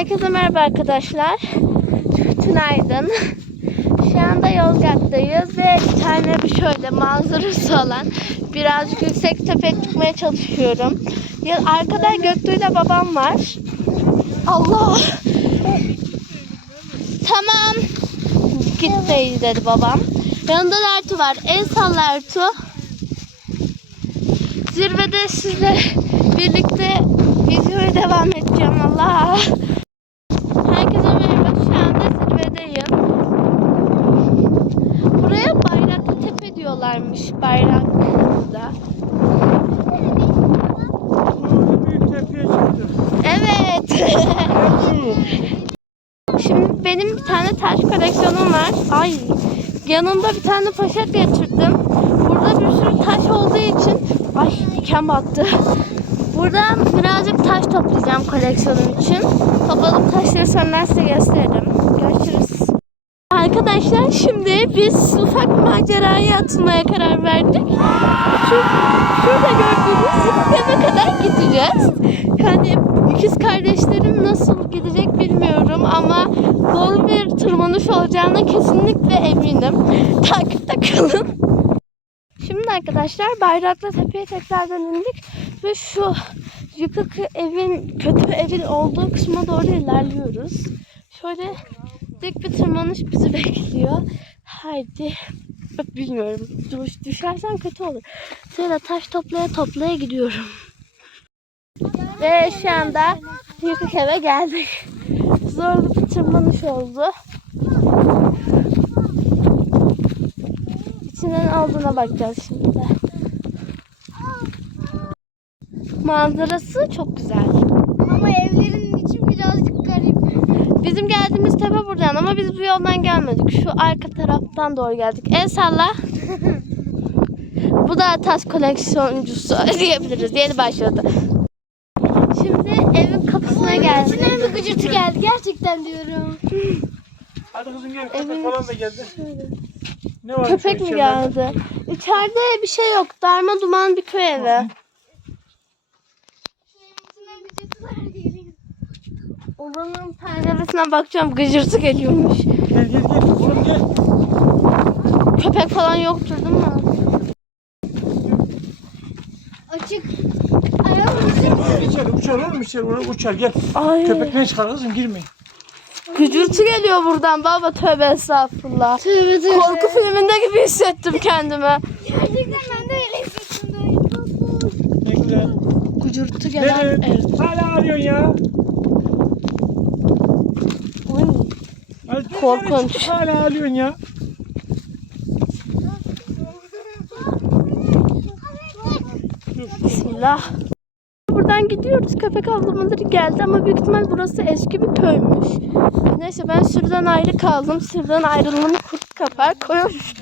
Herkese merhaba arkadaşlar. Tünaydın. Şu anda Yozgat'tayız ve bir tane bir şöyle manzarası olan birazcık yüksek tepeye çıkmaya çalışıyorum. Ya arkada Göktuğ ile babam var. Allah! Tamam. Gitmeyiz dedi babam. Yanında da Ertuğ var. El salla Ertuğ. Zirvede sizle birlikte videoya devam edeceğim Allah. Herkese merhaba. Şu anda zirvedeyim. Buraya Bayraklı Tepe diyorlarmış. Bayraklı'da. Büyük tepeye çıktı. Evet. Şimdi benim bir tane taş koleksiyonum var. Ay. Yanımda bir tane poşet getirdim. Burada bir sürü taş olduğu için ay diken battı. Buradan birazcık taş toplayacağım koleksiyonum için. Topladığım taşları sonra size gösteririm. Görüşürüz. Arkadaşlar şimdi biz ufak maceraya atılmaya karar verdik. Şu, şurada gördüğünüz yıkıkeme kadar gideceğiz. Yani tırmanış olacağına kesinlikle eminim. Takipte kalın. Şimdi arkadaşlar Bayraklı Tepe'ye tekrardan indik ve şu yıkık evin, kötü evin olduğu kısma doğru ilerliyoruz. Şöyle dik bir tırmanış bizi bekliyor. Haydi. Bilmiyorum. Düş, düşersem kötü olur. Şöyle taş toplaya toplaya gidiyorum. Ve şu anda yıkık eve geldik. Zorlu bir tırmanış oldu. İçinden aldığına bakacağız şimdi de. Manzarası çok güzel. Ama evlerin içi birazcık garip. Bizim geldiğimiz tepe buradan ama biz bu yoldan gelmedik. Şu arka taraftan doğru geldik. El salla. bu da taş koleksiyoncusu diyebiliriz. Yeni başladı. Şimdi evin kapısına geldik. İçinden bir gıcırtı geldi gerçekten diyorum. Hadi kızım gel köpek Evet. falan da geldi. Ne var Köpek mi geldi? İçeride bir şey yok. Darma duman bir köy evi. Oranın penceresinden bakacağım. Gıcırtı geliyormuş. Gel gel gel oğlum gel. Köpek falan yoktur değil mi? Açık. Ayağım İçeri uçar oğlum içeri uçar gel. Ay. Köpekten çıkar kızım girmeyin. Gıcırtı geliyor buradan baba tövbe estağfurullah. Tövbe tövbe. Korku filminde gibi hissettim kendimi. Gerçekten ben de öyle hissettim. Bekle. Gıcırtı gelen ev. Nereye? Hala arıyorsun ya. Korkunç. Hala arıyorsun ya. Bismillah. Buradan gidiyoruz. Köpek avlamaları geldi ama büyük ihtimal burası eski bir köymüş. Neyse ben sürüden ayrı kaldım. Sürüden ayrılmanı kurt kapar. Koş.